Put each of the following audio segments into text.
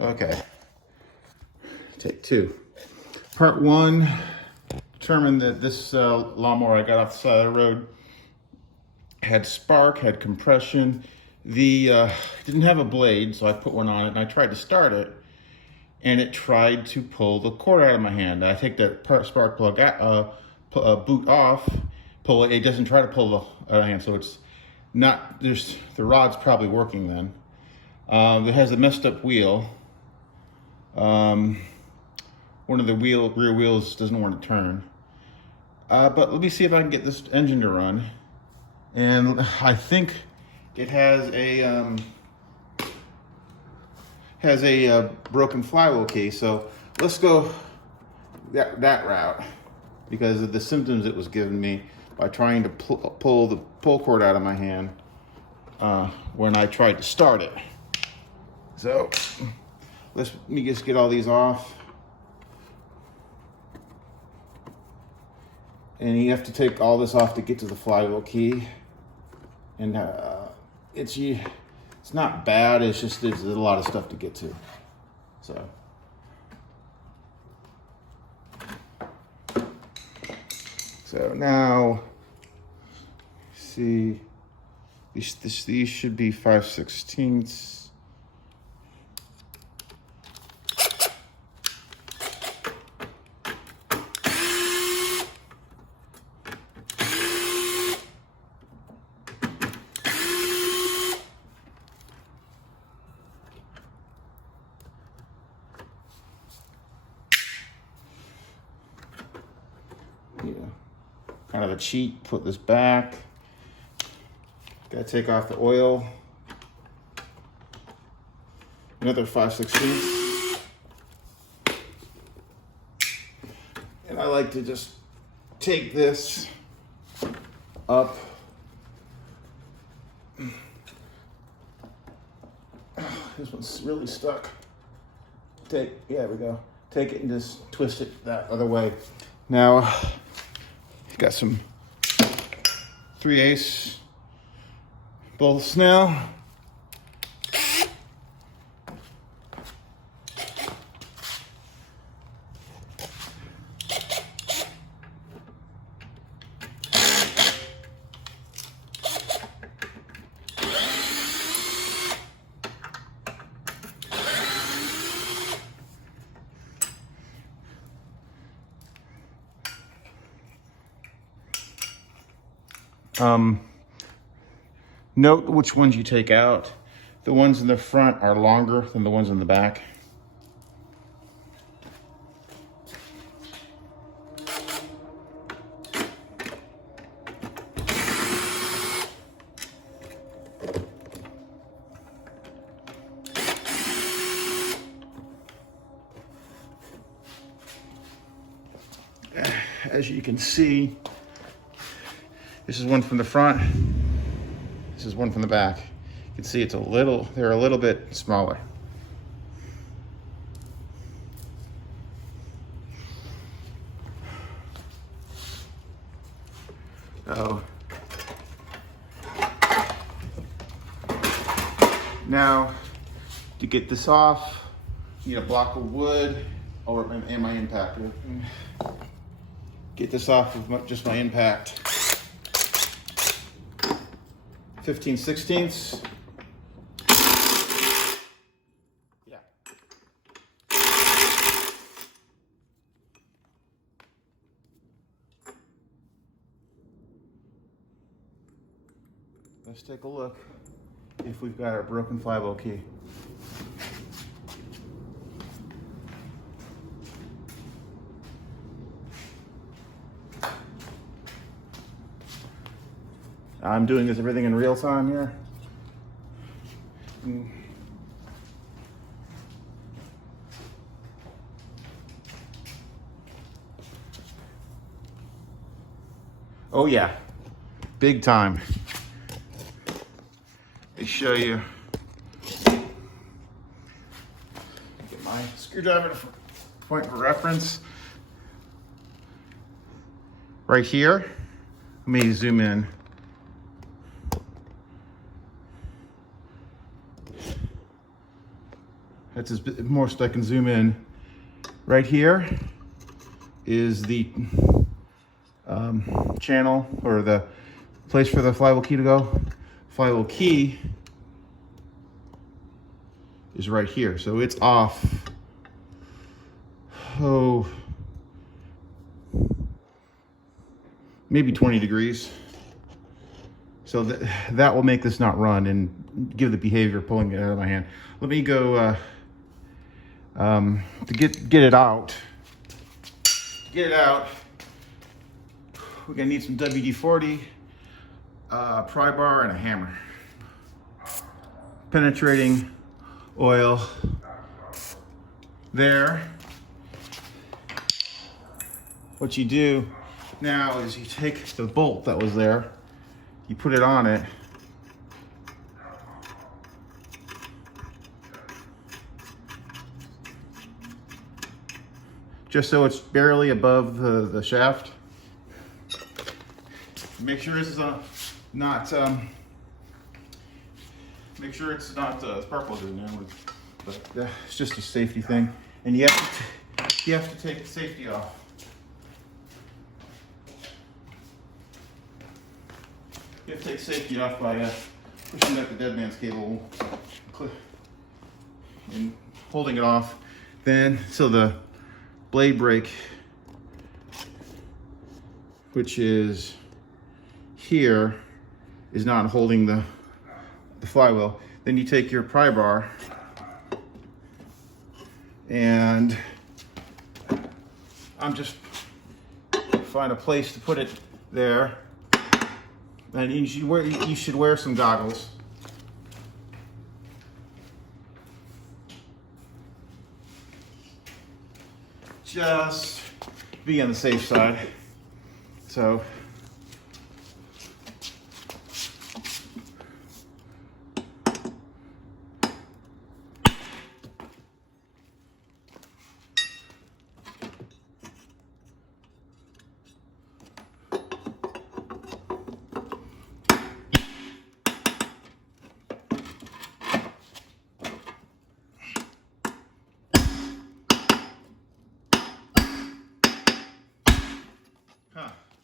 Okay, take two. Part one, determined that this lawnmower I got off the side of the road had spark, had compression. The didn't have a blade, so I put one on it and I tried to start it, and it tried to pull the cord out of my hand. I take the spark plug boot off, pull it. It doesn't try to pull the out of the hand, so it's not. There's the rod's probably working then. It has a messed up wheel. One of the rear wheels doesn't want to turn. But let me see if I can get this engine to run. And I think it has a broken flywheel key. So let's go that route, because of the symptoms it was giving me by trying to pull the pull cord out of my hand when I tried to start it. So let me just get all these off. And you have to take all this off to get to the flywheel key. And it's not bad, it's just there's a lot of stuff to get to. So now, see, these should be 5/16. Kind of a cheat, put this back. Gotta take off the oil. Another 5/16. And I like to just take this up. This one's really stuck. Yeah, we go. Take it and just twist it that other way. Now, got some 3/8 bolts now. Note which ones you take out. The ones in the front are longer than the ones in the back. As you can see, this is one from the front. This is one from the back. You can see they're a little bit smaller. Oh. Now, to get this off, you need a block of wood and my impactor. Get this off with just my impact. 15/16. Yeah. Let's take a look if we've got our broken flywheel key. I'm doing everything in real time here. Oh yeah, big time. Let me show you. Get my screwdriver to point for reference. Right here, let me zoom in. that's as most I can zoom in. Right here is the channel, or the place for the flywheel key to go. Flywheel key is right here, so it's off. Oh, maybe 20 degrees. So that will make this not run and give the behavior pulling it out of my hand. Let me go to get it out. Get it out. We're gonna need some WD-40, pry bar, and a hammer. Penetrating oil there. What you do now is you take the bolt that was there, you put it on it, just so it's barely above the shaft. Make sure this is not make sure it's not sparkles in there, but it's just a safety thing. And you have to take the safety off. You have to take safety off by pushing out the dead man's cable and holding it off. Then, so the blade brake, which is here, is not holding the flywheel. Then you take your pry bar and I'm just find a place to put it there. And you should wear some goggles. Just be on the safe side. So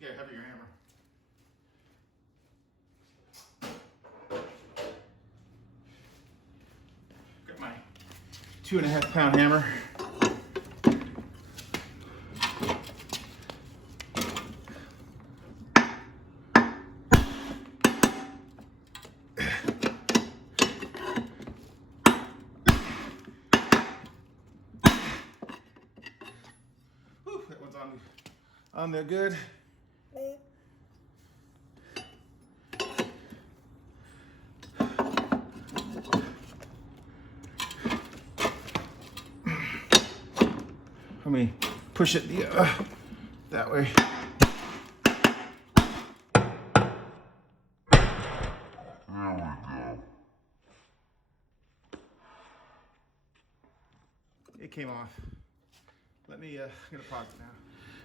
you gotta have your hammer. Got my 2.5 pound hammer. Whew, that one's on there good. Let me push it that way. There we go. It came off. Let me, I'm gonna pause it now.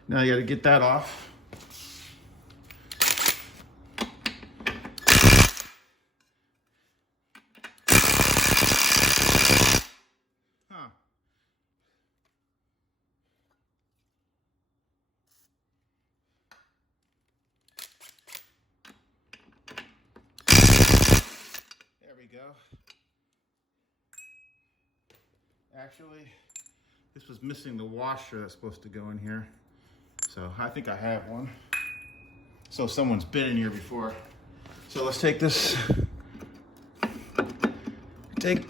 Now you gotta get that off. There we go. Actually, this was missing the washer that's supposed to go in here. So I think I have one. So someone's been in here before. So let's take this, take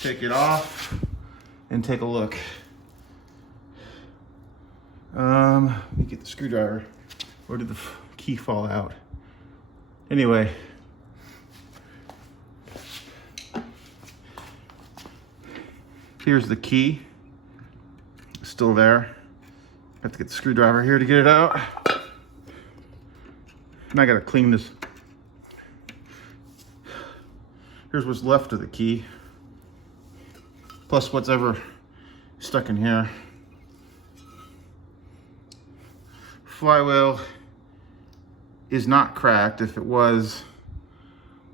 it off and take a look. Let me get the screwdriver. Where did the key fall out? Anyway, here's the key, still there. Have to get the screwdriver here to get it out. And I gotta clean this. Here's what's left of the key, plus what's ever stuck in here. Flywheel is not cracked. If it was,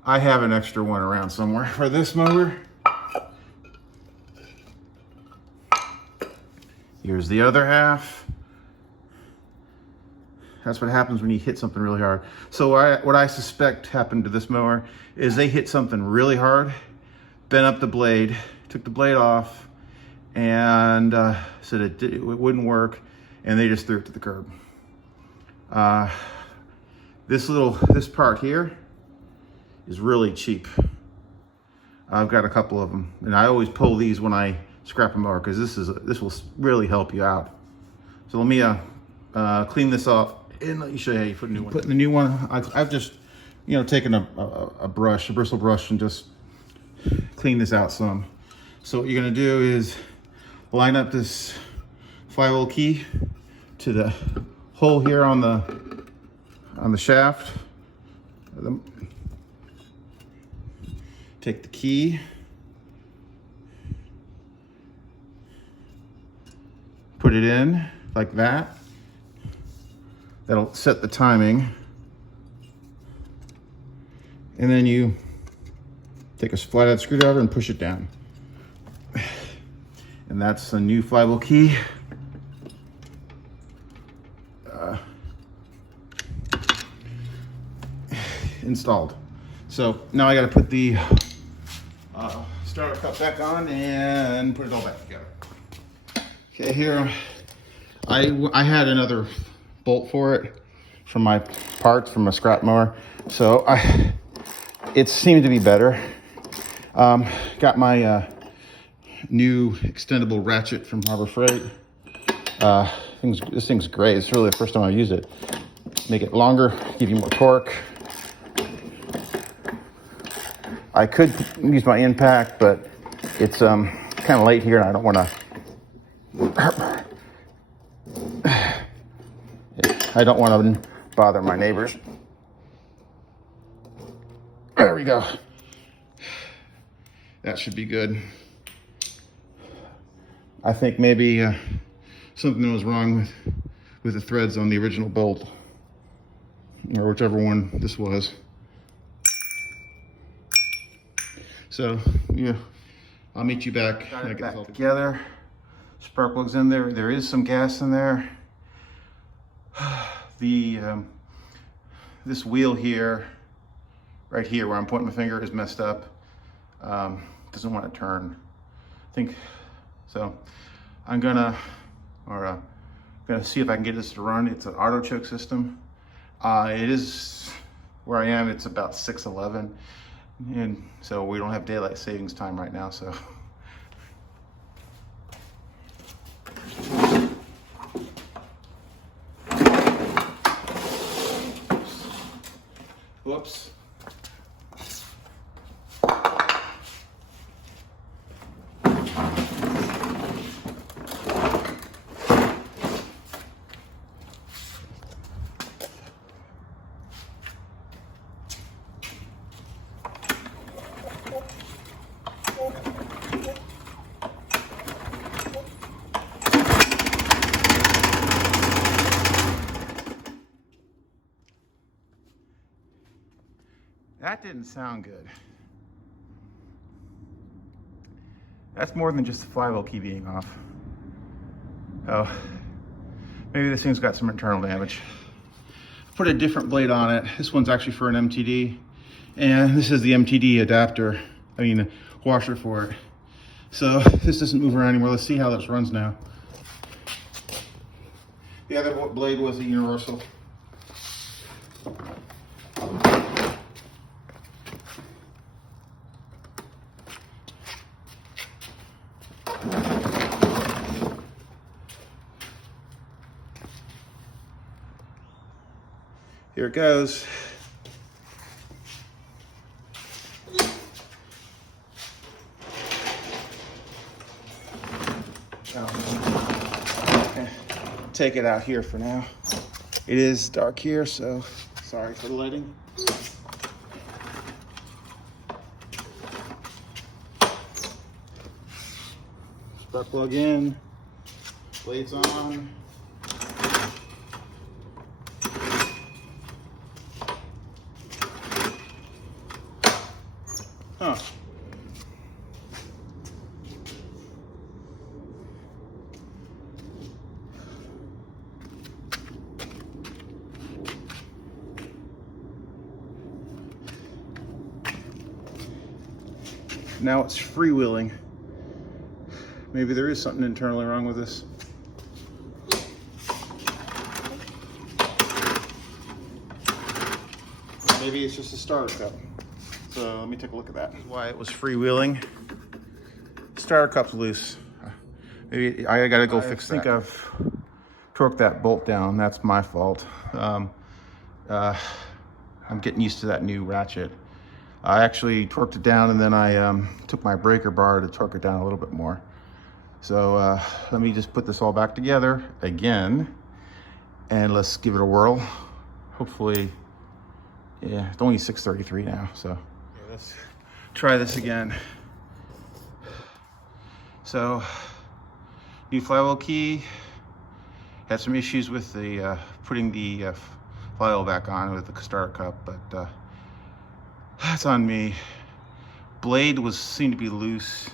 I have an extra one around somewhere for this mower. Here's the other half. That's what happens when you hit something really hard. So what I suspect happened to this mower is they hit something really hard, bent up the blade, took the blade off, and said it wouldn't work, and they just threw it to the curb. This part here is really cheap. I've got a couple of them, and I always pull these when I scrap a mower because this will really help you out. So let me clean this off and let me show you how you put a new one. Putting the new one, I've just taken a bristle brush, and just clean this out some. So what you're gonna do is line up this flywheel key to the hole here on the shaft. Take the key, put it in like that. That'll set the timing. And then you take a flathead screwdriver and push it down. And that's a new flywheel key. Installed. So now I got to put the starter cup back on and put it all back together. Okay, here I had another bolt for it from my parts from a scrap mower, so it seemed to be better. Got my new extendable ratchet from Harbor Freight. This thing's great. It's really the first time I used it. Make it longer, give you more torque. I could use my impact, but it's kind of late here, and I don't want to bother my neighbors. There we go. That should be good. I think maybe something was wrong with the threads on the original bolt, or whichever one this was. So yeah, I'll meet you back. Got it back together. Spark plug's in there. There is some gas in there. This wheel here, right here where I'm pointing my finger, is messed up. Doesn't want to turn. I think so. I'm gonna see if I can get this to run. It's an auto choke system. It is where I am. It's about 6:11. And so we don't have daylight savings time right now, so. Whoops. That didn't sound good. That's more than just the flywheel key being off. Oh, maybe this thing's got some internal damage. Put a different blade on it. This one's actually for an MTD, and this is the MTD adapter, washer for it. So this doesn't move around anymore. Let's see how this runs now. The other blade was a universal. Here it goes. Take it out here for now. It is dark here, so sorry for the lighting. Spark plug in, blades on. Huh. Now it's freewheeling. Maybe there is something internally wrong with this. Maybe it's just a starter cup. So let me take a look at that. This is why it was freewheeling. Starter cup's loose. Maybe I gotta go fix that. I think I've torqued that bolt down. That's my fault. I'm getting used to that new ratchet. I actually torqued it down, and then I took my breaker bar to torque it down a little bit more. So let me just put this all back together again, and let's give it a whirl. Hopefully, yeah, it's only 6:33 now, so let's try this again. So, new flywheel key. Had some issues with the putting the flywheel back on with the starter cup, but that's on me. Blade seemed to be loose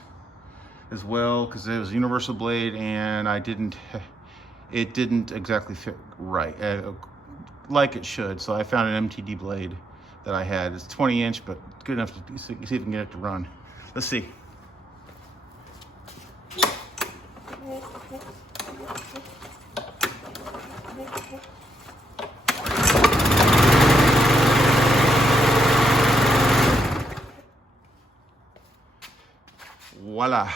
as well, because it was a universal blade, and it didn't exactly fit right, like it should. So I found an MTD blade that I had. It's 20-inch, but good enough to see if we can get it to run. Let's see. Voila.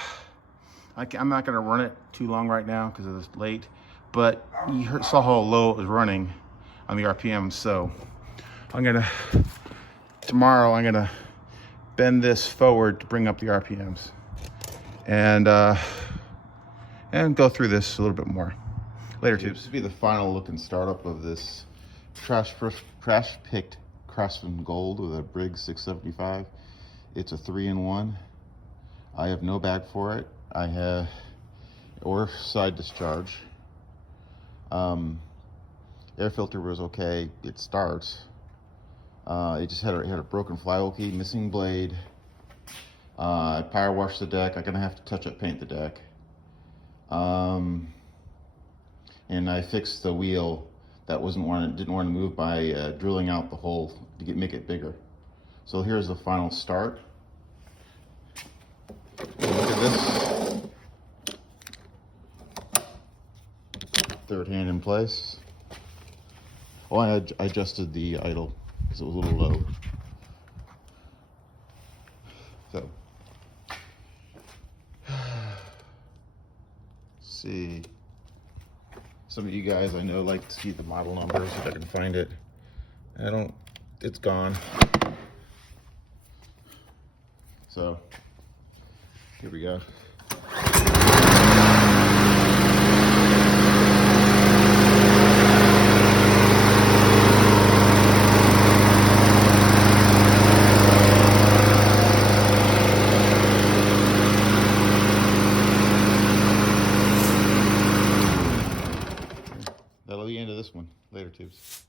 I'm not going to run it too long right now because it's late, but you saw how low it was running on the RPM. So tomorrow I'm gonna bend this forward to bring up the RPMs, and go through this a little bit more later too. This will be the final look and startup of this crash picked Craftsman Gold with a Briggs 675. It's a 3-in-1. I have no bag for it. I have or side discharge. Air filter was okay. It starts. It just had a broken flywheel key, missing blade. I power washed the deck. I'm gonna have to touch up paint the deck. And I fixed the wheel that didn't want to move by drilling out the hole to make it bigger. So here's the final start. Look at this. Third hand in place. Oh, I adjusted the idle because it was a little low. So, see. Some of you guys I know like to see the model numbers if I can find it. It's gone. So, here we go. That'll be the end of this one. Later, tubes.